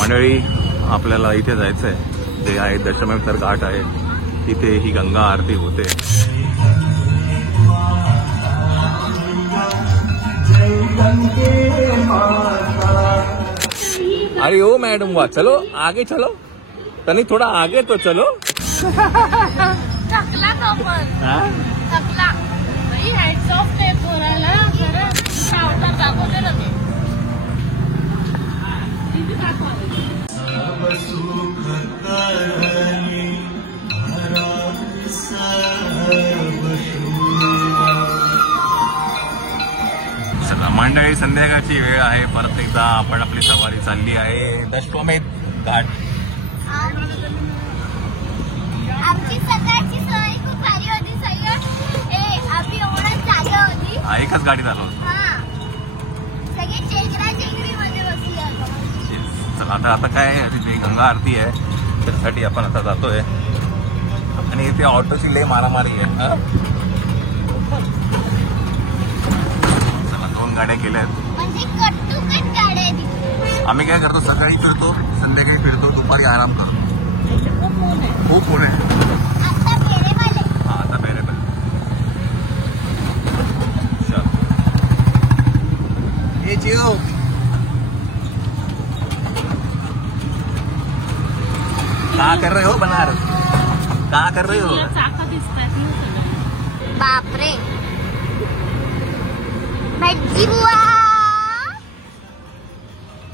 मंडळी आपल्याला इथे जायचंय, जे आहे दशमेश्वर घाट आहे, तिथे ही गंगा आरती होते. अरे ओ मैडम वाह, चलो आगे चलो, तनी थोड़ा आगे तो चलो. थकला तो पण थकला भाई. हॅट्स ऑफ ते पोराला, खरं सावकार दाखवते ना ते. मंडळी संध्याकाळची वेळ आहे. परत एकदा आपण आपली सवारी चालली आहे दशमेध घाट. आमची सकाळची सवय खूप भारी होती. आम्ही एवढंच झाली होती. एकच गाडीत आलो. सगळे चेंगरा चेंगरीमध्ये बसले होतो. चला आता काय जी गंगा आरती आहे त्यासाठी आपण आता जातोय. आणि इथे ऑटोची लय मारामारी आहे. चला 2 गाड्या केल्या आहेत. म्हणजे कट्टू कट गाड्या आहेत. आम्ही काय करतो, सकाळी फिरतो, संध्याकाळी फिरतो, दुपारी आराम करतो. खूप ऊन आहे. आता बेरेवाले. हा आता बेरेबल. हे जिओ क्या कर रहे हो बनारस, क्या कर रहे हो. बापरे भज्जी बुवा.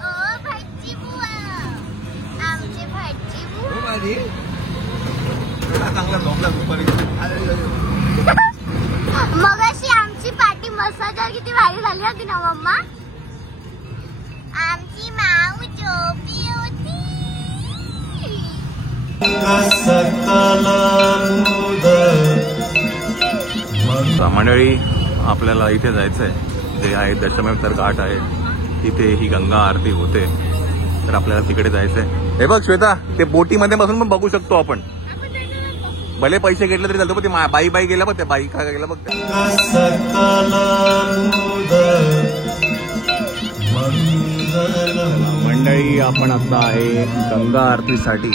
ओ भज्जी बुवा, आमचे भज्जी बुवा. चांगला झोपला दुपारी. मगाशी आमची पाठी मसाजर किती भारी झाली होती ना मम्मा. आमची माऊ झोपली होती. मंडळी आपल्याला इथे जायचंय, जे आहे दशमेश्वर घाट आहे, तिथे ही गंगा आरती होते. तर आपल्याला तिकडे जायचंय. हे बघ श्वेता, ते बोटीमध्ये बसून पण बघू शकतो आपण. भले पैसे घेतले तरी चालतो. पण ते बाई गेला बघ, त्या बाई का गेला बघ. मंडळी आपण आता आहे गंगा आरतीसाठी.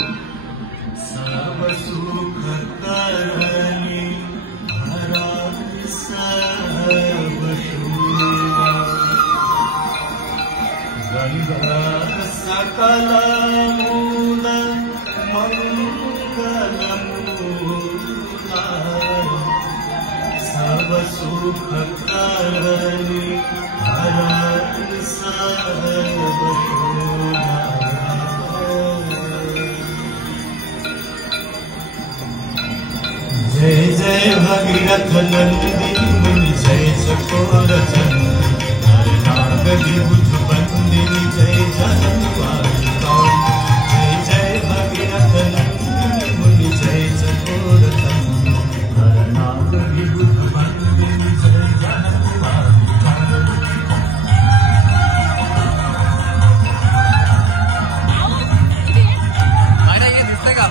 जय जय भगीरथ नंदिनी, जय चकोर चंदिनी, नागरी बुध बंदिनी, जय जनवारी कौन. जय जय भगीरथ नंदिनी, जय चकोर चंदिनी, नागरी बुध बंदिनी, जय जनवारी कौन. हे दिसतंय का.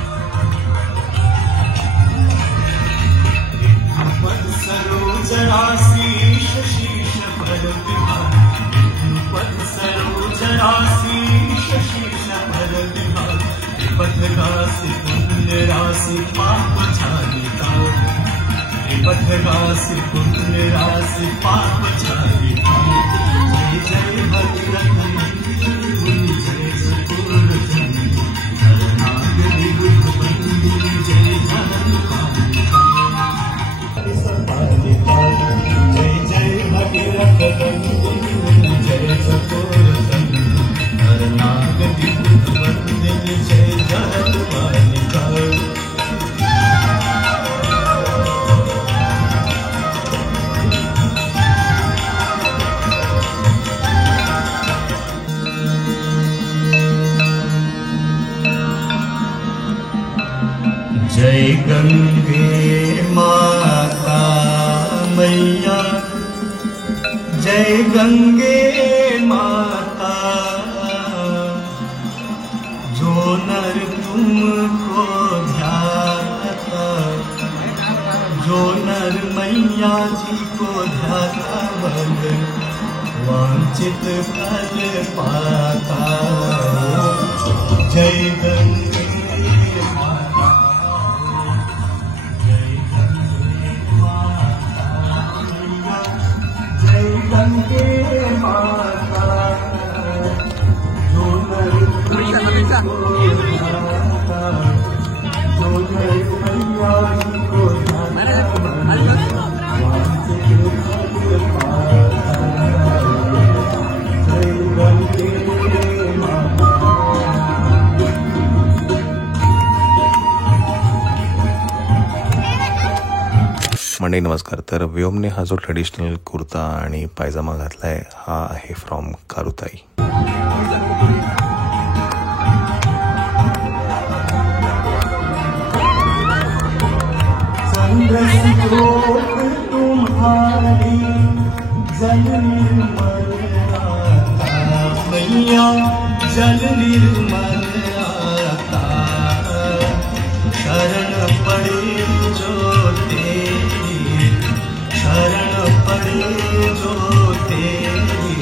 सरोजराशीष शीश पर विहारी, पद सरोजराशीष शीश पर विहारी, पद राशि पुण्य राशि पाप छालिता, पद राशि पुण्य राशि पाप छालिता. जय जय भगीरथ नंदिनी, जय चकोर चंदिनी, नागरी बुध बंदिनी, जय जनवारी जय जय भगीरथ नंदिनी, जय चकोर चंदिनी, नागरी बुध बंदिनी, जय जनवारी कौन. जय गंगे माता मैया, जय गंगे माता, जो नर तुमको ध्याता, जो नर मैया जी को ध्याता, बल वांछित वांछित फल पाता। जय गंगे माता, जय गंगे माता, जय गंगे माता। जो नर मैया को ध्याता, जो नर मैया को ध्याता, वांछित फल पाता। जय गंगे माता। मंडळी नमस्कार. तर व्योमने हा जो ट्रेडिशनल कुर्ता आणि पायजामा घातलाय हा आहे फ्रॉम कारुताई. चंद्रलोक तुम्हारी जल निर्मल आता, मैया जल निर्मल आता। शरण पड़े जो तेरी, शरण पड़े जो तेरी,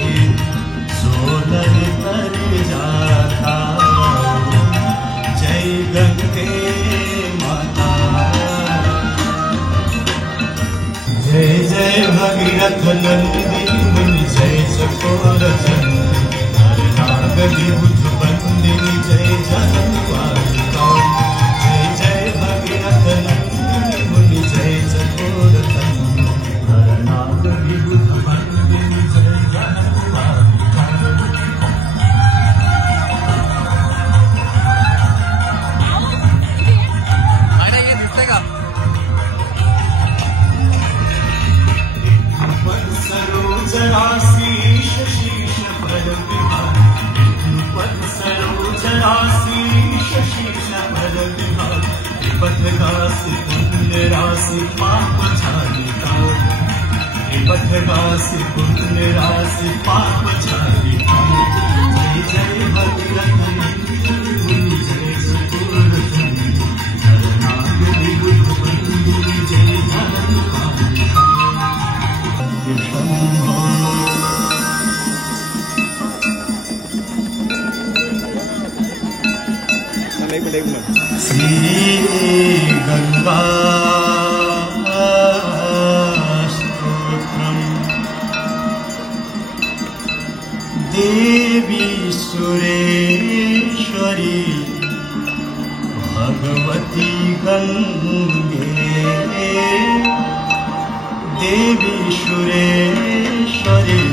सो नर तर जाता। जय गंगे माता, जय जय भगीरथ नंदिनी मुनि, जय चकोर चंदिनी, हर नागदी बुद्ध बंदिनी, जय जनवारिका। जय जय भगीरथ नंदिनी मुनि, जय चकोर चंदिनी, हर नागदी बुद्ध बंदिनी, जय जनवारिका। सरोजरासी शशीश भर विहार, सरोजरासी शशीश भर विहार। बदगासी पुण्य राशि पाप झारिका, बदगासी पुण्य राशि पाप झारिका। जय जय भगीरथ नंदिनी, जय चकोर चंदिनी, हर नागदी बुद्ध बंदिनी, जय जनवारिका। श्री गंगा स्तोत्रम, देवी सुरेश्वरी भगवती गंगे। देवी सुरेश्वरी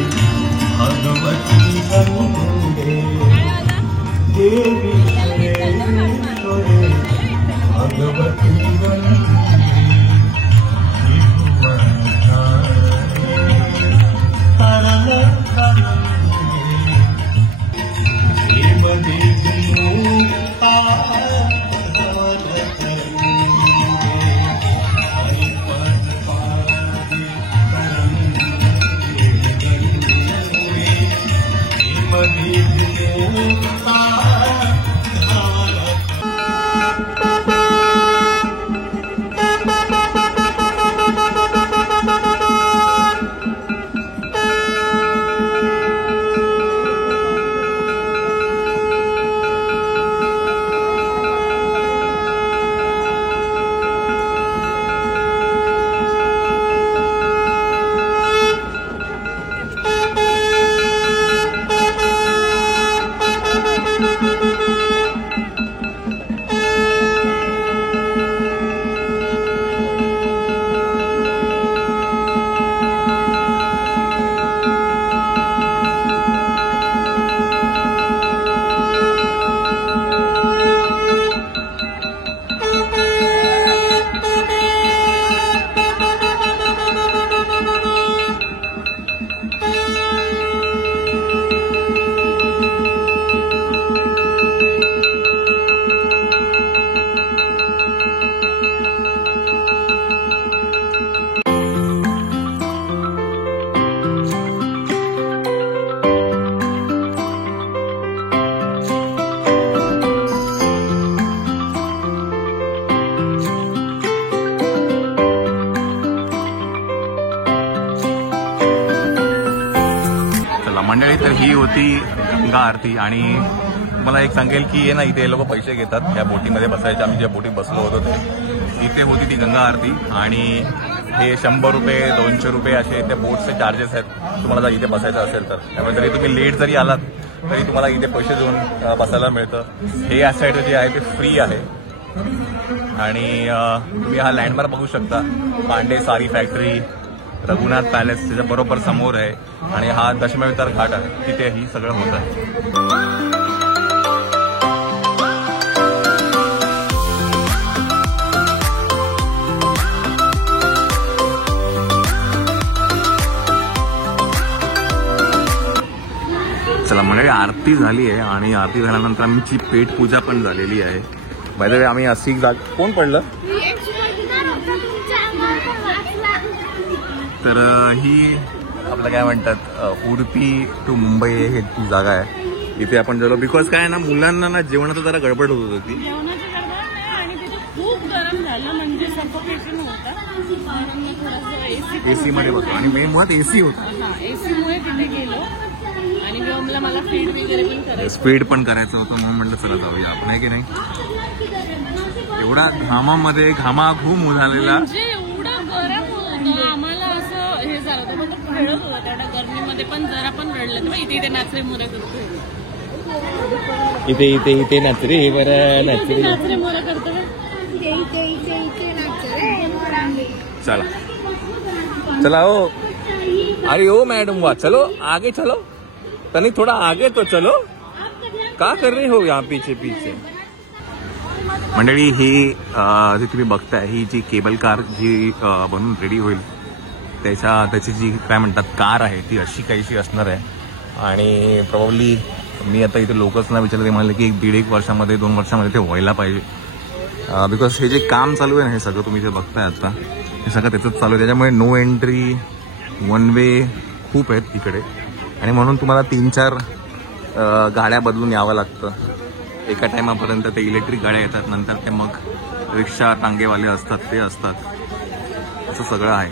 भगवती गंगे, देवी सुरेश्वरी भगवती गंगे। तरल तरंगे, प्रेम देवी मुक्ता धवल तरंगे। हरिपद पादे तरंगे गंगे, प्रेम देवी मुक्ता धवल। होती गंगा आरती. आणि मला एक सांगेल की आहे ना, इथे लोक पैसे घेतात या बोटीमध्ये बसायचे. आम्ही ज्या बोटीत बसलो होतो ते इथे होती ती गंगा आरती. आणि हे 100 रुपये 200 रुपये असे त्या बोटचे चार्जेस आहेत तुम्हाला जर इथे बसायचं असेल तर. त्यामुळे जरी तुम्ही लेट जरी आलात तरी तुम्हाला इथे पैसे देऊन बसायला मिळतं. हे या साईड जे आहे ते फ्री आहे. आणि तुम्ही हा लँडमार्क बघू शकता, पांडे साडी फॅक्टरी, रघुनाथ पॅलेस त्याच्या बरोबर समोर आहे. आणि हा दशमावतार घाट आहे, तिथे ही सगळं होत आहे. चला मंडळी, आरती झाली आहे आणि आरती झाल्यानंतर आमची पेट पूजा पण झालेली आहे. बाय द वे आम्ही अशी कोण पडलं तर ही आपलं काय म्हणतात उडुपी टू मुंबई हे ती जागा आहे. इथे आपण जेवलो बिकॉज काय ना, मुलांना ना जेवणाचं जरा गडबड होत होती. जेवणाची गडबड नाही आणि तिथे खूप गरम झालं, म्हणजे सफोकेशन होतं. एसी मध्ये बसतो आणि मेन मुळात एसी होता. एसी मुळे तिथे गेलो आणि मला फीड वगैरे पण करायचं, स्पीड पण करायचं होतं. म्हणून म्हटलं चला जाऊया आपण, आहे की नाही. एवढा घामामध्ये घामाघूम झालेला, म्हणजे एवढं गरम होतं आम्हाला, असं हे झालं होतं. मग खेळत होतं तेवढ्या गरमीमध्ये पण जरा पण रडलं तर इथे नाचरे मोरे करतो, इथे इथे इथे नाचरे बरं नाचरे मोरे करतो. चला चला हो, अरे ओ मैडम वाह, चलो आगे चलो, तनी थोड़ा आगे तो चलो, का कर रहे हो यहाँ पीछे पीछे. मंडळी ही जी तुम्ही बघताय ही जी केबल कार जी बनून रेडी होईल त्याची जी काय म्हणतात कार आहे ती अशी काहीशी असणार आहे. आणि प्रॉब्ली मी आता इथे लोकच ना विचारले, ते म्हणाले की 1.5 वर्षामध्ये 2 वर्षामध्ये ते व्हायला पाहिजे. बिकॉज हे जे काम चालू आहे ना, हे सगळं तुम्ही जे बघताय आता हे सगळं त्याचंच चालू आहे. त्याच्यामुळे नो एंट्री, वन वे खूप आहेत इकडे. आणि म्हणून तुम्हाला 3-4 गाड्या बदलून यावं लागतं एका टायमापर्यंत. ते इलेक्ट्रिक गाड्या येतात, नंतर ते मग रिक्षा टांगेवाले असतात ते असतात, असं सगळं आहे.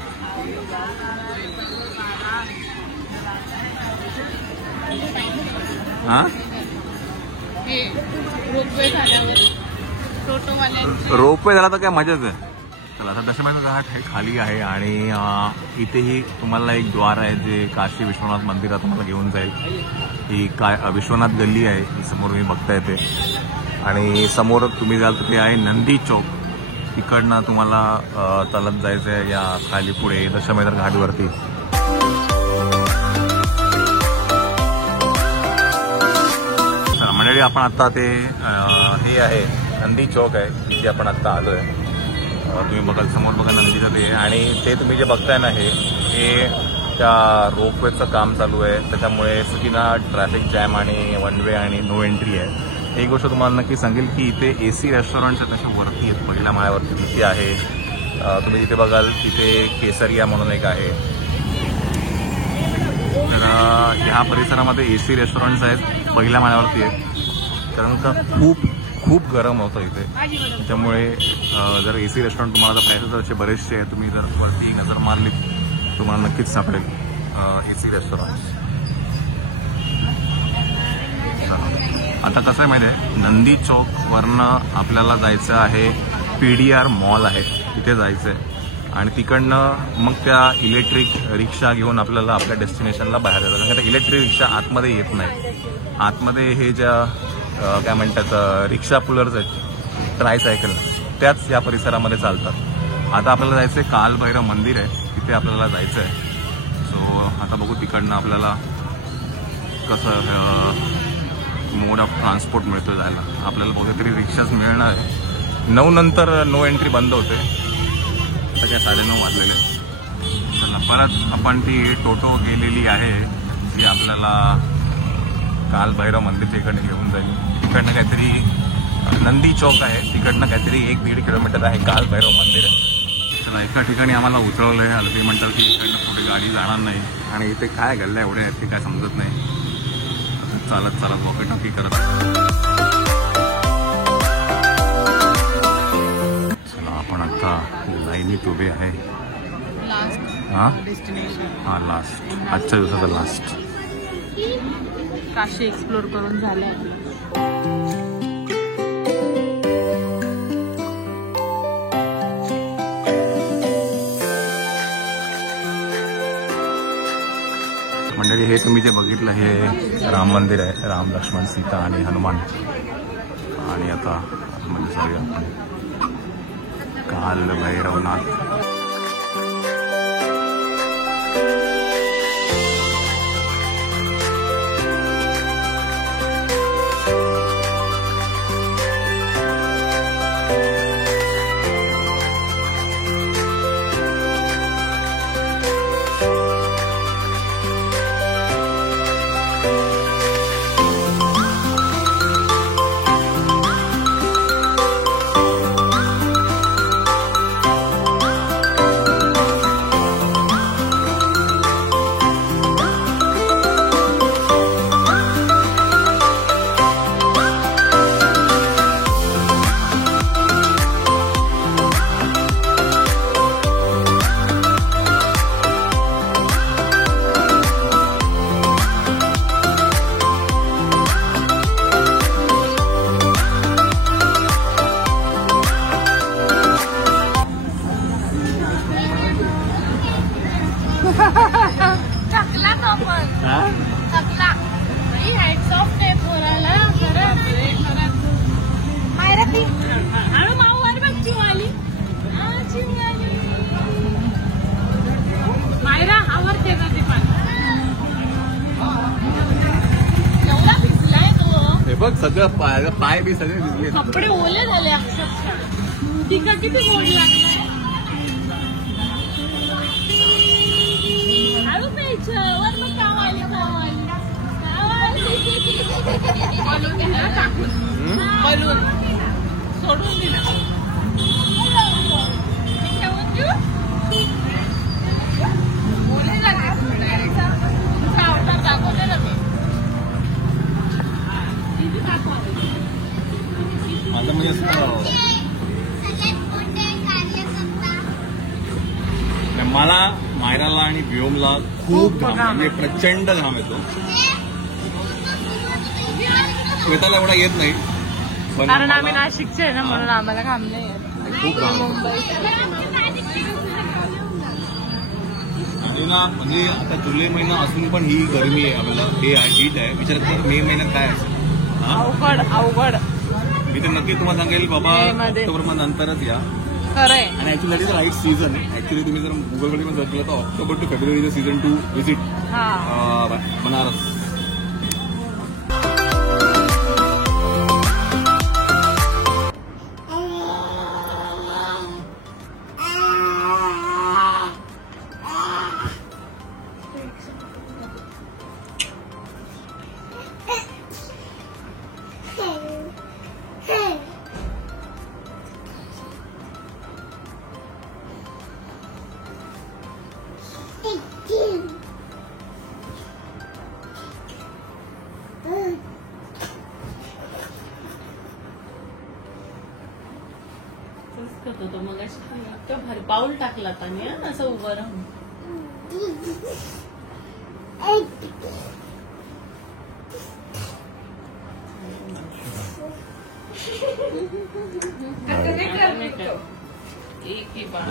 हा रोपवे झाला तर काय मजाच आहे. चला आता दशमाचा घाट हे खाली आहे आणि इथेही तुम्हाला एक द्वार आहे जे काशी विश्वनाथ मंदिरात तुम्हाला घेऊन जाईल. ही विश्वनाथ गल्ली आहे, ही समोर तुम्ही बघता येते. आणि समोर तुम्ही जाल तर ते आहे नंदी चौक. तिकडनं तुम्हाला चालत जायचं आहे या खाली पुढे दशमेधर घाटवरती. मंडळी आपण आता ते हे आहे नंदी चौक आहे, तिथे आपण आता आलो आहे. तुम्ही बघाल समोर बघा नंदीचं ते. आणि ते तुम्ही जे बघताय ना हे त्या रोपवेचं काम चालू आहे, त्याच्यामुळे सगळीना ट्रॅफिक जॅम आणि वन वे आणि नो एंट्री आहे. एक गोष्ट तुम्हाला नक्की सांगेल की इथे AC रेस्टॉरंट्स आहेत, तशा वरती आहेत, पहिल्या माळ्यावरती तिथे आहे. तुम्ही तिथे बघाल तिथे केसरिया म्हणून एक आहे. तर ह्या परिसरामध्ये AC रेस्टॉरंट्स आहेत, पहिल्या माळ्यावरती आहेत. कारण का खूप गरम होतं इथे, त्यामुळे जर AC रेस्टॉरंट तुम्हाला जर पाहिजे तर असे बरेचसे आहेत. तुम्ही जर वरती नजर मारली तुम्हाला नक्कीच सापडेल AC रेस्टॉरंट्स. आता कसं आहे माहिती आहे, नंदी चौकवरनं आपल्याला जायचं आहे PDR मॉल आहे, तिथे जायचं आहे. आणि तिकडनं मग त्या इलेक्ट्रिक रिक्षा घेऊन आपल्याला आपल्या डेस्टिनेशनला बाहेर जायचं. कारण त्या इलेक्ट्रिक रिक्षा आतमध्ये येत नाही. आतमध्ये हे ज्या काय म्हणतात रिक्षा पुलर्स आहेत, ट्रायसायकल, त्याच या परिसरामध्ये चालतात. आता आपल्याला जायचं आहे कालभैरव मंदिर आहे, तिथे आपल्याला जायचं आहे. सो आता बघू तिकडनं आपल्याला कसं मोड ऑफ ट्रान्सपोर्ट मिळतो जायला. आपल्याला बहुतेक तरी रिक्षाच मिळणार आहे. 9 नंतर नो एंट्री बंद होते. आता काय 9:30 वाजलेले. परत आपण ती टोटो गेलेली आहे जी आपल्याला कालभैरव मंदिरच्या इकडे घेऊन जाईल. तिकडनं काहीतरी नंदी चौक आहे, तिकडनं काहीतरी 1-1.5 किलोमीटर आहे कालभैरव मंदिर आहे. चला एका ठिकाणी आम्हाला उतरवलं आहे. आता ते म्हणतात की इकडनं पुढे गाडी जाणार नाही. आणि इथे काय गल्ल्या एवढ्या आहेत ते काय समजत नाही. चालत वॉकेटॉकी करत. चला आपण आता लाईनीत उभे आहे. हा लास्ट, आजच्या दिवसाचा लास्ट. काशी एक्सप्लोर करून झाले आपलं. मंडळी हे तुम्ही जे बघितलं हे राम मंदिर आहे. राम लक्ष्मण सीता आणि हनुमान. आणि आता म्हणजे जाऊया काल भैरवनाथ. थकला तो पण थकला. हॅट्स ऑफ ते पोराला. मायरा ती हळू माऊवर बघ चिवाली. मायरा आवडते का ती पण. एवढा भिजलाय तो. हे बघ सगळं पाय बी सगळे भिजले. कपडे ओले झाले अक्षरशः. तिका किती गोड लागलाय. वर मग कावाली बलून सोडून दिला. अवतार दाखवते ना मी. माझं म्हणजे मला मायराला आणि व्योमला खूप घाम म्हणजे प्रचंड घाम येतो. श्वेताला एवढा येत नाही कारण आम्ही नाशिकचे आहे ना म्हणून आम्हाला घाम नाही येत. खूप घाम म्हणजे आता जुलै महिना असून पण ही गरमी आहे आपल्याला. हे हीट आहे. विचार कर मे महिन्यात काय असेल. अवघड अवघड. मी तर नक्की तुम्हाला सांगेल बाबा ऑक्टोबर नंतरच या. खरंय. आणि actually that is right season. Actually तुम्ही जर गुगलमध्ये पण सर्च केलं तर October to February is season to visit Banaras. भारी पाऊल टाकला त्याने असं उभं राहून.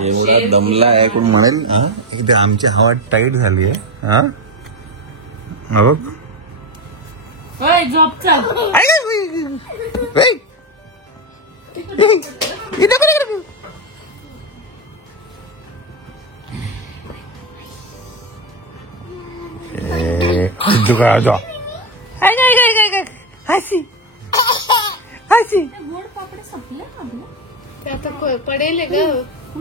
एवढा दमला आहे कोण म्हणेल. इथे आमची हवा टाईट झाली आहे. जॉबचा गोड पापडे संपले ते आता पडेल ग.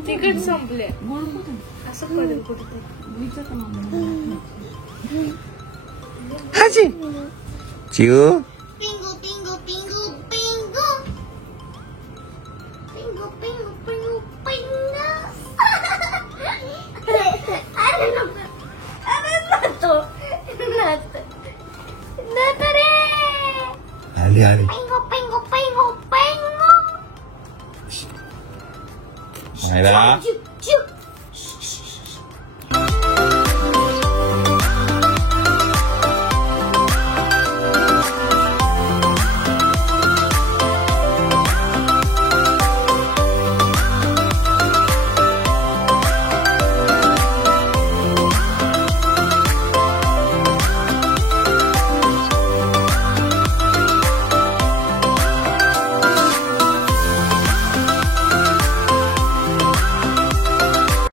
तिकट संपले. गोड कुठे असं पडेल कुठे. चिऊ Pingu, pingu, pingu, pingu. Pingu, pingu, pingu, pingu. Aduh, nato. Nato re. आली आली. Pingu, pingu, pingu, pingu. Myra